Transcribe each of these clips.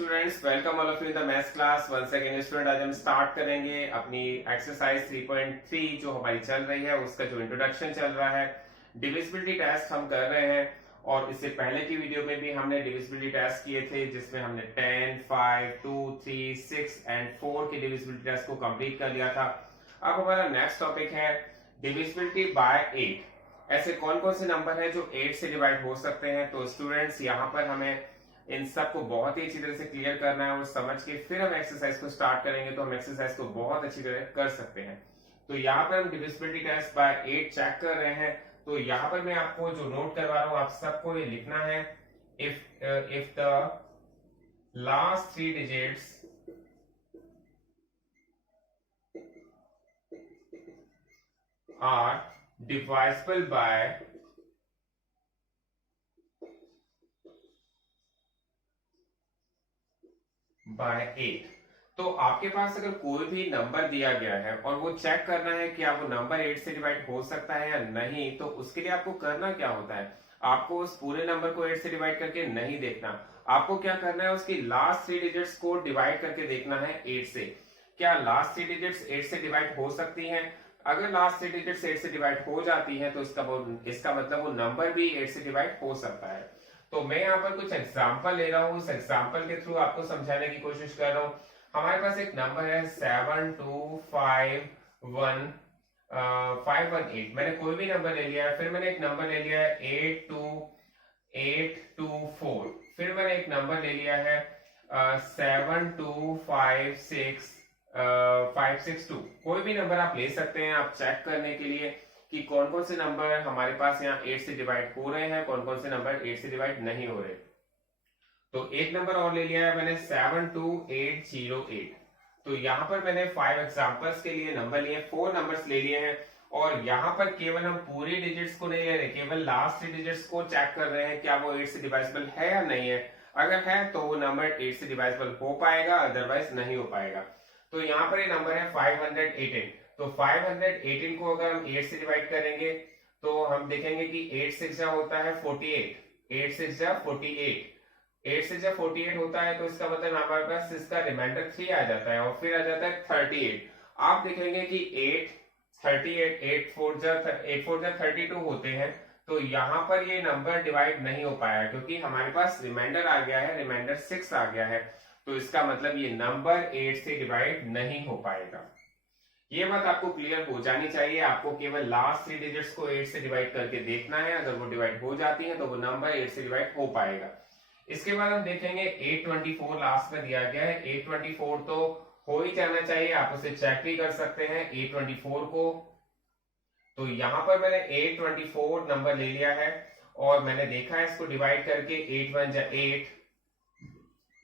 Students, welcome all of you in the maths class. Once again student, आज हम start करेंगे अपनी exercise 3.3 जो हमारी चल रही है, उसका जो इंट्रोडक्शन चल रहा है। डिविजिबिलिटी टेस्ट हम कर रहे हैं और इससे पहले की वीडियो में भी हमने डिविजिबिलिटी टेस्ट किए थे, जिसमें हमने 10, 5, 2, 3, 6 एंड 4 की डिविजिबिलिटी टेस्ट को कंप्लीट कर लिया था। अब हमारा नेक्स्ट टॉपिक है डिविजिबिलिटी बाय 8। ऐसे कौन कौन से नंबर हैं जो 8 से डिवाइड हो सकते हैं। तो स्टूडेंट्स, यहाँ पर हमें इन सब को बहुत ही अच्छी तरह से क्लियर करना है और समझ के फिर हम एक्सरसाइज को स्टार्ट करेंगे, तो हम एक्सरसाइज को बहुत अच्छी तरह कर सकते हैं। तो यहाँ पर हम डिविजिबिलिटी टेस्ट बाय 8 चेक कर रहे हैं। तो यहाँ पर मैं आपको जो नोट करवा रहा हूँ, आप सबको ये लिखना है, if the last 3 digits are divisible by 8। तो आपके पास अगर कोई भी नंबर दिया गया है और वो चेक करना है कि आप वो नंबर 8 से डिवाइड हो सकता है या नहीं, तो उसके लिए आपको करना क्या होता है, आपको उस पूरे नंबर को 8 से डिवाइड करके नहीं देखना। आपको क्या करना है, उसकी लास्ट 3 डिजिट्स को डिवाइड करके देखना है 8 से। क्या लास्ट 3 डिजिट्स 8 से डिवाइड हो सकती हैं? अगर लास्ट 3 डिजिट्स 8 से डिवाइड हो जाती है तो इसका मतलब वो नंबर भी 8 से डिवाइड हो सकता है। तो मैं यहाँ पर कुछ एग्जाम्पल ले रहा हूँ, उस एग्जाम्पल के थ्रू आपको समझाने की कोशिश कर रहा हूँ। हमारे पास एक नंबर है 7251518। मैंने कोई भी नंबर ले लिया है, फिर मैंने एक नंबर ले लिया है 82824, फिर मैंने एक नंबर ले लिया है 7256562। कोई भी नंबर आप ले सकते हैं, आप चेक करने के लिए कि कौन कौन से नंबर हमारे पास यहाँ 8 से डिवाइड हो रहे हैं, कौन कौन से नंबर 8 से डिवाइड नहीं हो रहे। तो एक नंबर और ले लिया है मैंने 72808। तो यहाँ पर मैंने 5 एग्जांपल्स के लिए नंबर लिए, 4 नंबर्स ले लिए हैं और यहाँ पर केवल हम पूरी डिजिट्स को नहीं ले रहे, केवल लास्ट 3 डिजिट्स को चेक कर रहे हैं क्या वो 8 से डिवाइजिबल है या नहीं है। अगर है तो वो नंबर 8 से डिवाइजिबल हो पाएगा, अदरवाइज नहीं हो पाएगा। तो यहाँ पर ये नंबर है 518। तो 518 को अगर हम 8 से डिवाइड करेंगे तो हम देखेंगे कि 8 6 जा होता है 48, 8 6 जा 48, 8 से जब 48 होता है तो इसका मतलब हमारे पास इसका रिमाइंडर 3 आ जाता है और फिर आ जाता है 38। आप देखेंगे कि 8 38 8 4 जा 32 होते हैं। तो यहाँ पर ये नंबर डिवाइड नहीं हो पाया क्योंकि हमारे पास रिमाइंडर आ गया है, रिमाइंडर 6 आ गया है। तो इसका मतलब ये नंबर 8 से डिवाइड नहीं हो पाएगा। ये बात आपको क्लियर हो जानी चाहिए। आपको केवल लास्ट 3 डिजिट्स को 8 से डिवाइड करके देखना है, अगर वो डिवाइड हो जाती है तो वो नंबर 8 से डिवाइड हो पाएगा। इसके बाद हम देखेंगे 824 लास्ट में दिया गया है। 824 तो हो ही जाना चाहिए, आप उसे चेक भी कर सकते हैं 824 को। तो यहां पर मैंने 824 नंबर ले लिया है और मैंने देखा है इसको डिवाइड करके 8 1 जा 8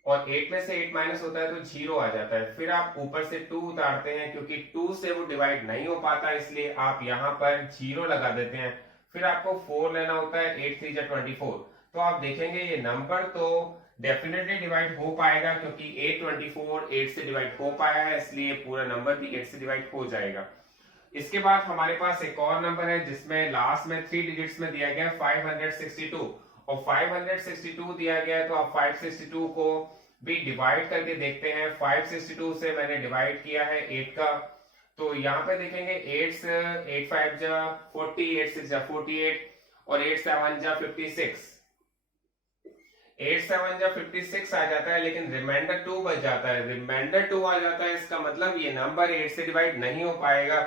और 8 में से 8 माइनस होता है तो 0 आ जाता है। फिर आप ऊपर से 2 उतारते हैं, क्योंकि 2 से वो डिवाइड नहीं हो पाता इसलिए आप यहाँ पर 0 लगा देते हैं। फिर आपको 4 लेना होता है, 8 3 जा 24। तो आप देखेंगे ये नंबर तो डेफिनेटली डिवाइड हो पाएगा क्योंकि 824 8 से डिवाइड हो पाया है, इसलिए पूरा नंबर भी 8 से डिवाइड हो जाएगा। इसके बाद हमारे पास एक और नंबर है जिसमें लास्ट में 3 डिजिट्स में दिया गया 562 और 562 दिया गया है। तो आप 562 को भी डिवाइड करके देखते हैं। 562 से मैंने डिवाइड किया है 8 का, तो यहाँ पे देखेंगे 8 5 जा 40, 8 6 जा 48 और 8 7 जा 56। 8 7 जा 56 आ जाता है, लेकिन रिमाइंडर 2 बच जाता है। रिमाइंडर 2 आ जाता है, इसका मतलब ये नंबर 8 से डिवाइड नहीं हो पाएगा।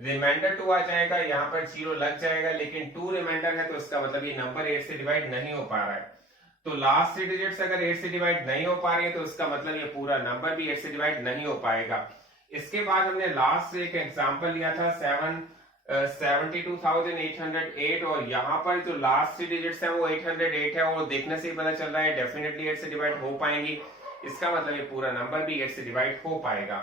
रिमाइंडर 2 आ जाएगा, यहाँ पर 0 लग जाएगा, लेकिन 2 रिमाइंडर है तो इसका मतलब ये नंबर 8 से डिवाइड नहीं हो पा रहा है। तो लास्ट 3 डिजिट्स अगर 8 से डिवाइड नहीं हो पा रही है तो इसका मतलब ये पूरा नंबर भी 8 से डिवाइड नहीं हो पाएगा। इसके बाद हमने लास्ट एक एग्जांपल लिया था 72,808 और यहाँ पर जो लास्ट 3 डिजिट्स है वो 808 है और देखने से ही पता चल रहा है डेफिनेटली 8 से डिवाइड हो पाएंगी। इसका मतलब ये पूरा नंबर भी 8 से डिवाइड हो पाएगा।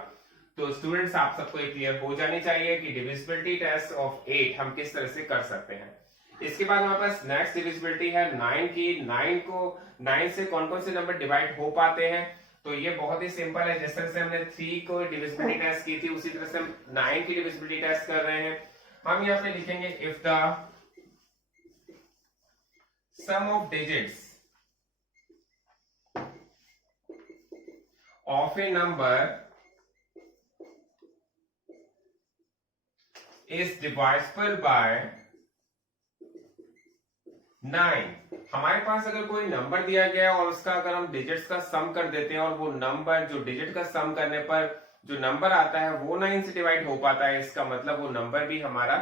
तो स्टूडेंट्स, आप सबको ये क्लियर हो जानी चाहिए कि डिविजिबिलिटी टेस्ट ऑफ 8 हम किस तरह से कर सकते हैं। इसके बाद हमारे पास नेक्स्ट डिविजिबिलिटी है 9 की। 9 से कौन कौन से नंबर डिवाइड हो पाते हैं, तो ये बहुत ही सिंपल है। जिस तरह से हमने 3 को डिविजिबिलिटी टेस्ट की थी, उसी तरह से हम 9 की डिविजिबिलिटी टेस्ट कर रहे हैं। हम यहाँ पे लिखेंगे if the sum of digits of a number is divisible by 9। हमारे पास अगर कोई नंबर दिया गया है और उसका अगर हम डिजिट्स का सम कर देते हैं और वो नंबर जो डिजिट का सम करने पर जो नंबर आता है वो 9 से डिवाइड हो पाता है, इसका मतलब वो नंबर भी हमारा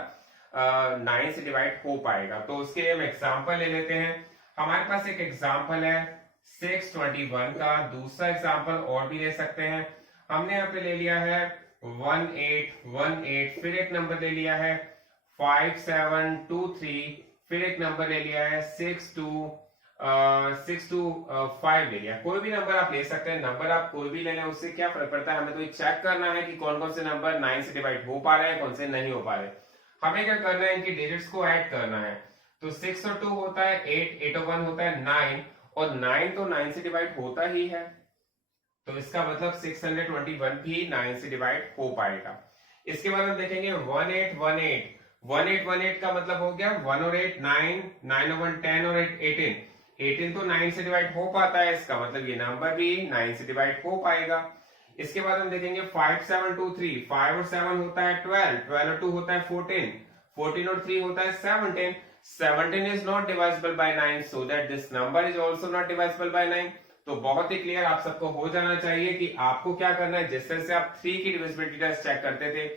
9 से डिवाइड हो पाएगा। तो उसके लिए हम एग्जांपल ले लेते हैं। हमारे पास एक एग्जांपल है 621 का, दूसरा एग्जांपल और भी ले सकते हैं। हमने यहाँ पे ले लिया है 1818, फिर एक नंबर ले लिया है 5723, फिर एक नंबर ले लिया है 625 ले लिया। कोई भी नंबर आप ले सकते हैं, नंबर आप कोई भी ले लें, उससे क्या फर्क पड़ता है। हमें तो ये चेक करना है कि कौन कौन से नंबर 9 से डिवाइड हो पा रहे हैं, कौन से नहीं हो पा रहे। हमें क्या करना है, इनकी डिजिट्स को ऐड करना है। तो 6 और 2 होता है 8, 8 और 1 होता है 9, और 9 तो 9 से डिवाइड होता ही है, तो इसका मतलब 621 भी 9 से डिवाइड हो पाएगा। इसके बाद हम देखेंगे 1818, 1818 का मतलब हो गया 1 और 8 9, 9 और 1 10 और 8 18, 18 तो 9 से डिवाइड हो पाता है, इसका मतलब ये नंबर भी 9 से डिवाइड हो पाएगा। इसके बाद हम देखेंगे 5723, 5 और 7 होता है 12, 12 और 2 होता है 14, 14 और 3 होता है 17, 17 is not divisible by 9, so that this number is also not divisible by 9। तो बहुत ही क्लियर आप सबको हो जाना चाहिए कि आपको क्या करना है। जिस तरह से आप 3 की डिविजिबिलिटी टेस्ट चेक करते थे,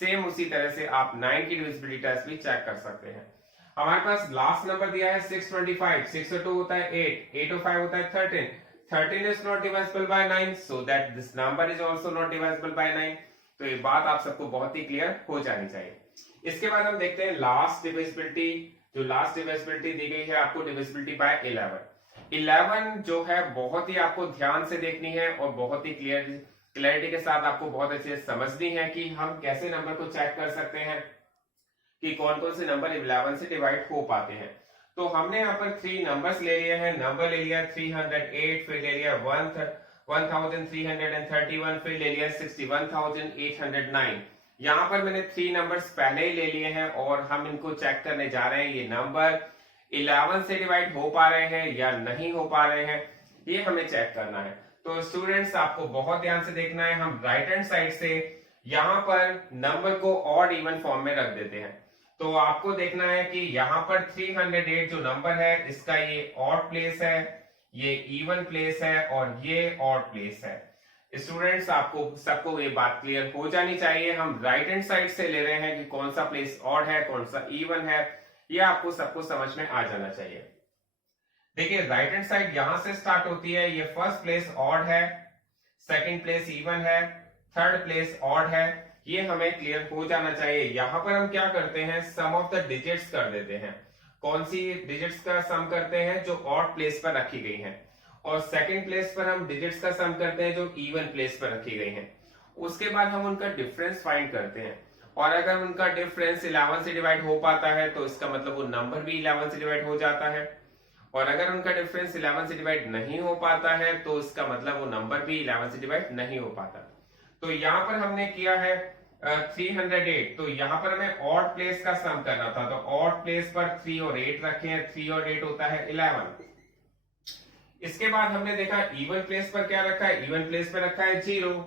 सेम उसी तरह से आप 9 की डिविजिबिलिटी टेस्ट भी चेक कर सकते हैं। हमारे पास लास्ट नंबर दिया है 625, 6 और 2 होता है 8, 8 और 5 होता है 13, 13 is not divisible by 9, so that this number is also not divisible by 9। तो ये बात आप सबको बहुत ही क्लियर हो जानी चाहिए। इसके बाद हम देखते हैं लास्ट डिविजिबिलिटी। जो लास्ट डिविजिबिलिटी दी गई है आपको, डिविजिबिलिटी बाय 11। 11 जो है बहुत ही आपको ध्यान से देखनी है और बहुत ही क्लियरिटी के साथ आपको बहुत अच्छे से समझनी है कि हम कैसे नंबर को चेक कर सकते हैं कि कौन कौन से नंबर 11 से डिवाइड हो पाते हैं। तो हमने यहाँ पर 3 नंबर्स ले लिए हैं। नंबर ले लिया 308, फिर ले लिया 1331, फिर ले लिया 61809। यहाँ पर मैंने 3 नंबर्स पहले ही ले लिए हैं और हम इनको चेक करने जा रहे हैं, ये नंबर 11 से डिवाइड हो पा रहे हैं या नहीं हो पा रहे हैं, ये हमें चेक करना है। तो स्टूडेंट्स आपको बहुत ध्यान से देखना है। हम राइट हैंड साइड से यहाँ पर नंबर को ऑड इवन फॉर्म में रख देते हैं। तो आपको देखना है कि यहाँ पर 308 जो नंबर है, इसका ये ऑड प्लेस है, ये इवन प्लेस है और ये ऑड प्लेस है। स्टूडेंट्स आपको सबको ये बात क्लियर हो जानी चाहिए। हम राइट हैंड साइड से ले रहे हैं कि कौन सा प्लेस ऑड है, कौन सा इवन है, ये आपको सबको समझ में आ जाना चाहिए। देखिए राइट हैंड साइड यहां से स्टार्ट होती है, ये फर्स्ट प्लेस ऑड है, सेकंड प्लेस इवन है, थर्ड प्लेस ऑड है, ये हमें क्लियर हो जाना चाहिए। यहां पर हम क्या करते हैं, सम ऑफ द डिजिट्स कर देते हैं। कौन सी डिजिट्स का सम करते हैं, जो ऑड प्लेस पर रखी गई हैं, और सेकंड प्लेस पर हम डिजिट्स का सम करते हैं जो इवन प्लेस पर रखी गई हैं। उसके बाद हम उनका डिफरेंस फाइंड करते हैं, और अगर उनका डिफरेंस 11 से डिवाइड हो पाता है तो इसका मतलब वो नंबर भी 11 से डिवाइड हो जाता है, और अगर उनका डिफरेंस 11 से डिवाइड नहीं हो पाता है तो इसका मतलब वो नंबर भी 11 से डिवाइड नहीं हो पाता। तो यहाँ पर हमने किया है 308, तो यहाँ पर हमें ऑड प्लेस का सम करना था, तो ऑड प्लेस पर 3 और 8 रखे हैं, 3 और 8 होता है 11। इसके बाद हमने देखा इवन प्लेस पर क्या रखा है, इवन प्लेस पर रखा है 0।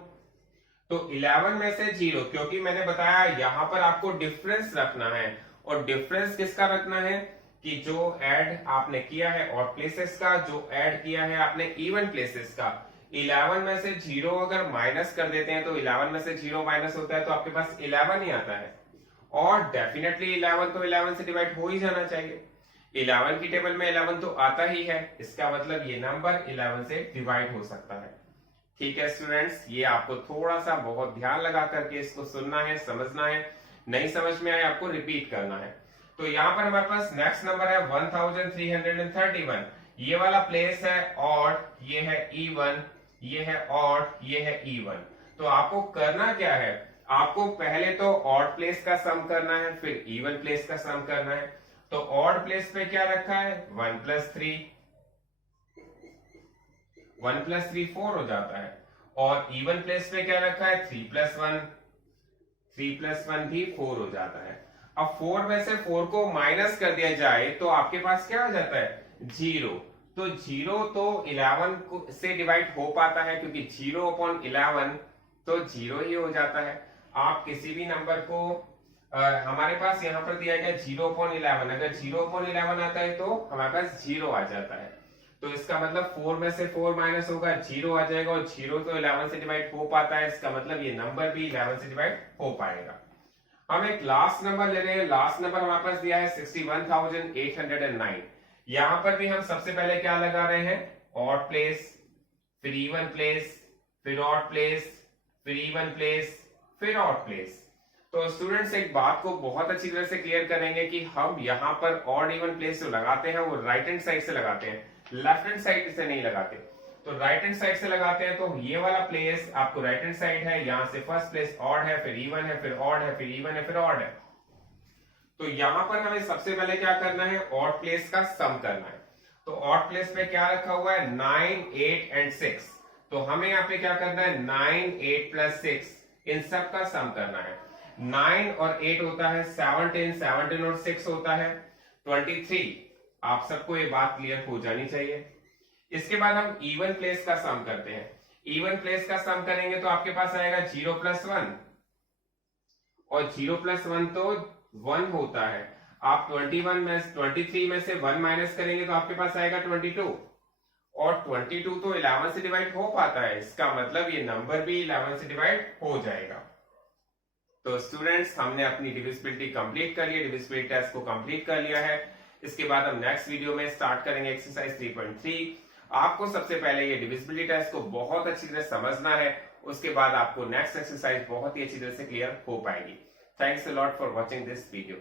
तो 11 में से 0, क्योंकि मैंने बताया यहाँ पर आपको डिफरेंस रखना है, और डिफरेंस किसका रखना है कि जो ऐड आपने किया है ऑड प्लेसेस का, जो ऐड किया है आपने इवन प्लेसेस का। 11 में से 0 अगर माइनस कर देते हैं तो 11 में से 0 माइनस होता है तो आपके पास 11 ही आता है, और डेफिनेटली 11 तो 11 से डिवाइड हो ही जाना चाहिए। 11 की टेबल में 11 तो आता ही है, इसका मतलब ये नंबर 11 से डिवाइड हो सकता है। ठीक है स्टूडेंट्स, ये आपको थोड़ा सा बहुत ध्यान लगा करके इसको सुनना है, समझना है, नहीं समझ में आए आपको रिपीट करना है। तो यहाँ पर हमारे पास नेक्स्ट नंबर है 1331, ये वाला प्लेस है ऑड, ये है इवन, ये है ऑड, ये है इवन। तो आपको करना क्या है, आपको पहले तो ऑड प्लेस का सम करना है, फिर इवन प्लेस का सम करना है। तो ऑड प्लेस पे क्या रखा है 1 + 3, 1 + 3 4 हो जाता है, और इवन प्लेस पे क्या रखा है 3 + 1, 3 + 1 भी 4 हो जाता है। अब 4 में से 4 को माइनस कर दिया जाए तो आपके पास क्या आ जाता है 0। तो 0 तो 11 से डिवाइड हो पाता है, क्योंकि 0/11 तो 0 ही हो जाता है। आप किसी भी नंबर को हमारे पास यहाँ पर दिया गया 0/11, अगर 0/11 आता है तो हमारे पास 0 आ जाता है। तो इसका मतलब 4 में से 4 माइनस होगा, 0 आ जाएगा, और 0 तो 11 से डिवाइड हो पाता है, इसका मतलब ये नंबर भी 11 से डिवाइड हो पाएगा। हम एक लास्ट नंबर ले रहे हैं। लास्ट नंबर हमारे पास दिया है 61,809। यहां पर भी हम सबसे पहले क्या लगा रहे हैं, ऑड प्लेस, फिर इवन प्लेस, फिर ऑड प्लेस, फिर इवन प्लेस, फिर ऑड प्लेस। तो स्टूडेंट्स एक बात को बहुत अच्छी तरह से क्लियर करेंगे कि हम यहाँ पर ऑड इवन प्लेस जो लगाते हैं वो राइट हैंड साइड से लगाते हैं, लेफ्ट हैंड साइड से नहीं लगाते। तो राइट हैंड साइड से लगाते हैं तो ये वाला प्लेस आपको राइट हैंड साइड है, यहां से फर्स्ट प्लेस ऑड है, फिर इवन है, फिर ऑड है, फिर इवन है, फिर ऑड है। तो यहां पर हमें सबसे पहले क्या करना है, ऑड प्लेस का सम करना है। तो ऑड प्लेस पे क्या रखा हुआ है, 9, 8 एंड 6। तो हमें यहाँ पे क्या करना है, 9, 8 प्लस 6 इन सब का सम करना है। 9 और 8 होता है 17, 17 और 6 होता है 23। आप सबको ये बात क्लियर हो जानी चाहिए। इसके बाद हम इवन प्लेस का सम करते हैं। इवन प्लेस का सम करेंगे तो आपके पास आएगा 0+1, और 0+1 तो 1 होता है। आप 23 में से 1 माइनस करेंगे तो आपके पास आएगा 22, और 22 तो 11 से डिवाइड हो पाता है, इसका मतलब ये नंबर भी 11 से डिवाइड हो जाएगा। तो स्टूडेंट्स हमने अपनी डिविजिबिलिटी कंप्लीट कर लिया, डिविजिबिलिटी टेस्ट को कंप्लीट कर लिया है। इसके बाद हम नेक्स्ट वीडियो में स्टार्ट करेंगे एक्सरसाइज 3.3। आपको सबसे पहले ये डिविजिबिलिटी टेस्ट को बहुत अच्छी तरह समझना है, उसके बाद आपको नेक्स्ट एक्सरसाइज बहुत ही अच्छी तरह से क्लियर हो पाएगी। Thanks a lot for watching this video.